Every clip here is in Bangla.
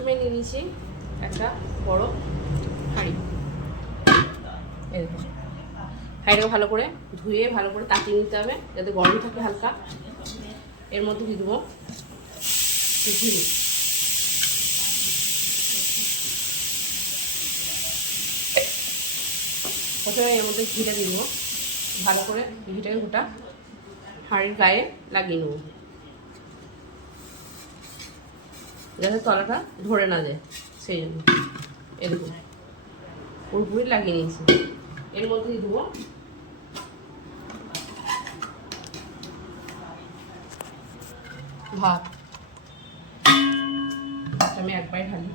প্রথমে নিয়ে নিয়েছি একটা বড় হাঁড়ি। এরকম হাঁড়িটাকে ভালো করে ধুয়ে ভালো করে তাকিয়ে নিতে হবে যাতে গরম থাকে হালকা। এর মধ্যে দিয়ে দেবো ঘি। প্রথমে এর মধ্যে ঘিটা দিয়ে দেবো, ভালো করে ঘিটাকে গোটা হাঁড়ির গায়ে লাগিয়ে নেবো যাতে তলাটা ধরে না যায়, সেই জন্য এরকম পুরোপুরি লাগিয়ে নিয়েছি। এর মধ্যে দিয়ে দেবো ভাত। আমি একবারে ঢালি।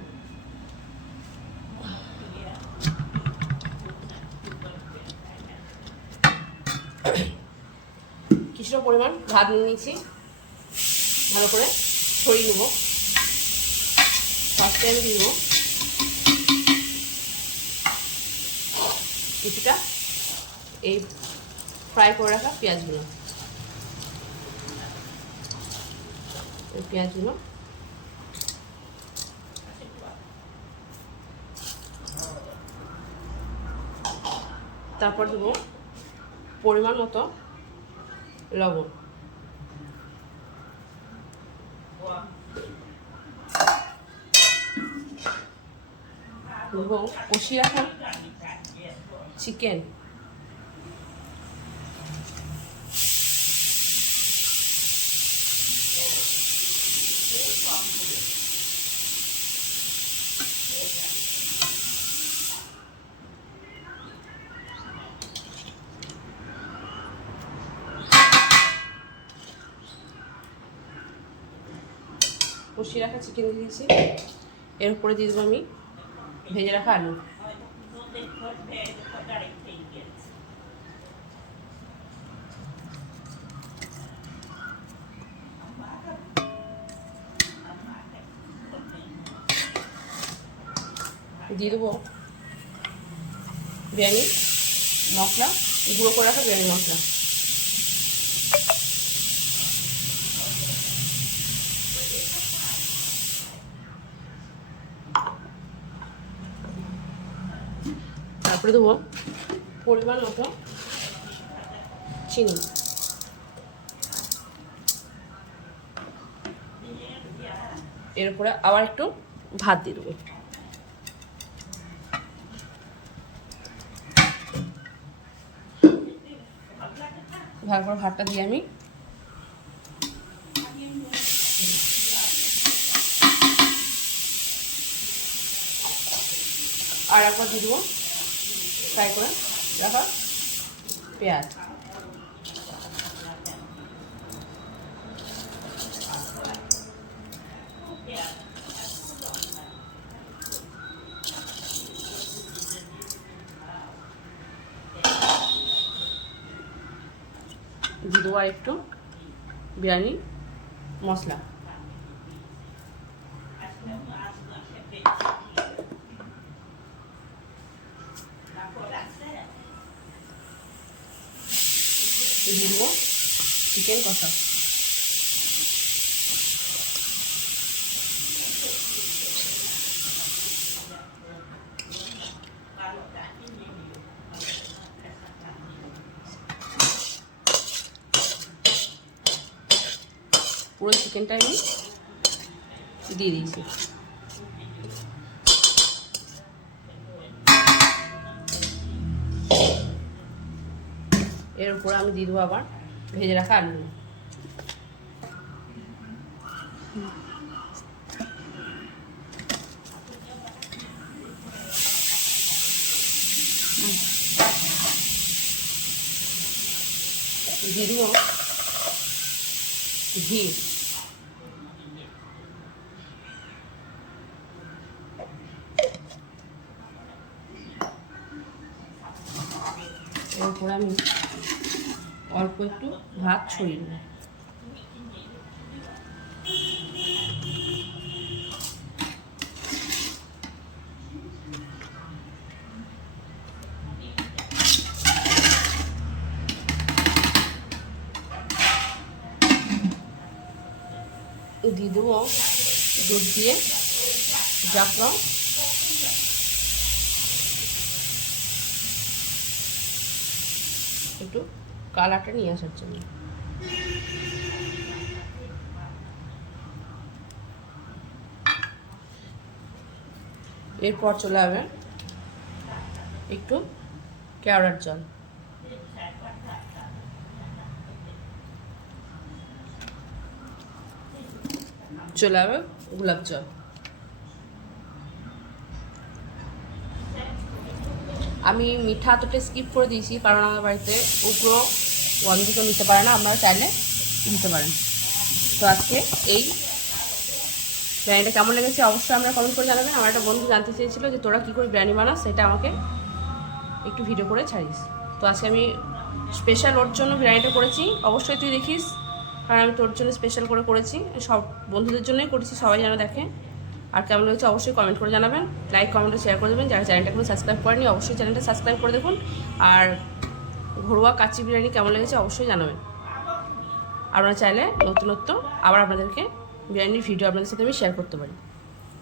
কিছুটা পরিমাণ ভাত নিয়ে নিয়েছি, ভালো করে ছড়িয়ে নেবো। ফার্স্টে আমি দিব কিছুটা এই ফ্রাই করে রাখা পেঁয়াজগুলো। এই পেঁয়াজগুলো তারপর দেবো পরিমাণ মতো লবণ, দেবো কষিয়ে রাখা চিকেন, কষিয়ে রাখা চিকেন দিয়েছি। এর উপরে দিয়ে দেবো আমি ভেজে রাখা আলু। দিয়ে দেবো বিরিয়ানি মশলা, গুঁড়ো করে রাখা বিরিয়ানি মশলা। তারপরে দেবো পরিমাণ মতো চিনি। এর উপরে আবার একটু ভাত দিয়ে দেবো। ভালো করে ভাতটা দিয়ে আমি আর একবার দিয়ে দেবো ফ্রাই করে রাখা পেঁয়াজ। দিয়ে দেবো আর একটু বিরিয়ানি মশলা। দিয়ে দেবো চিকেন কষা। পুরো চিকেনটা আমি দিয়ে দিয়েছি। এর উপরে আমি দিয়ে দেবো আবার ভেজে রাখা আলু। দিয়ে দেবো ঘি। এরপরে আমি অল্প একটু ভাত ছড়িয়ে দেবো। দিয়ে দেবো দুধ দিয়ে জাফরান, একটু কালারটা নিয়ে আসার জন্য। এরপর চলে যাবে একটু কেওড়ার জল, চলে যাবে গোলাপ জল। আমি মিঠা এতটা স্কিপ করে দিয়েছি কারণ আমার বাড়িতে উগ্র গন্ধ তো নিতে পারে না, আপনারা চাইলে দিতে পারেন। তো আজকে এই বিরিয়ানিটা কেমন লেগেছে অবশ্যই আমরা কমেন্ট করে জানাবেন। আমার একটা বন্ধু জানতে চেয়েছিল যে তোরা কী করে বিরিয়ানি বানাস, সেটা আমাকে একটু ভিডিও করে ছাড়িস। তো আজকে আমি স্পেশাল ওর জন্য বিরিয়ানিটা করেছি, অবশ্যই তুই দেখিস, কারণ আমি তোর জন্য স্পেশাল করে করেছি, সব বন্ধুদের জন্যই করেছি, সবাই যেন দেখে। আর কেমন লেগেছে অবশ্যই কমেন্ট করে জানাবেন, লাইক কমেন্টে শেয়ার করে দেবেন। যারা চ্যানেলটা কোনো সাবস্ক্রাইব করেনি অবশ্যই চ্যানেলটা সাবস্ক্রাইব করে দেখুন। আর ঘরোয়া কাচ্চি বিরিয়ানি কেমন লেগেছে অবশ্যই জানাবেন। আপনারা চাইলে নতুনত্ব আবার আপনাদেরকে বিরিয়ানির ভিডিও আপনাদের সাথে আমি শেয়ার করতে পারি।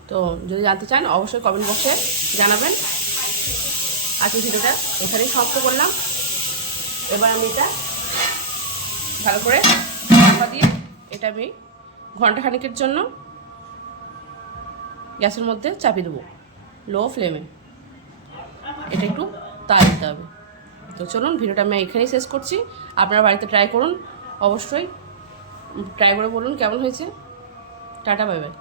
তো যদি জানতে চান অবশ্যই কমেন্ট বক্সে জানাবেন। আজকের ভিডিওটা এখানেই সমাপ্ত করলাম। এবার আমি এটা ভালো করে চাপা দিয়ে এটা আমি ঘন্টাখানেকের জন্য গ্যাসের মধ্যে চাপিয়ে দেবো লো ফ্লেমে। এটা একটু তাড়া দিতে হবে। তো চলুন ভিডিওটা আমি এখানেই শেষ করছি। আপনারা বাড়িতে ট্রাই করুন, অবশ্যই ট্রাই করে বলুন কেমন হয়েছে। Tata, bye bye.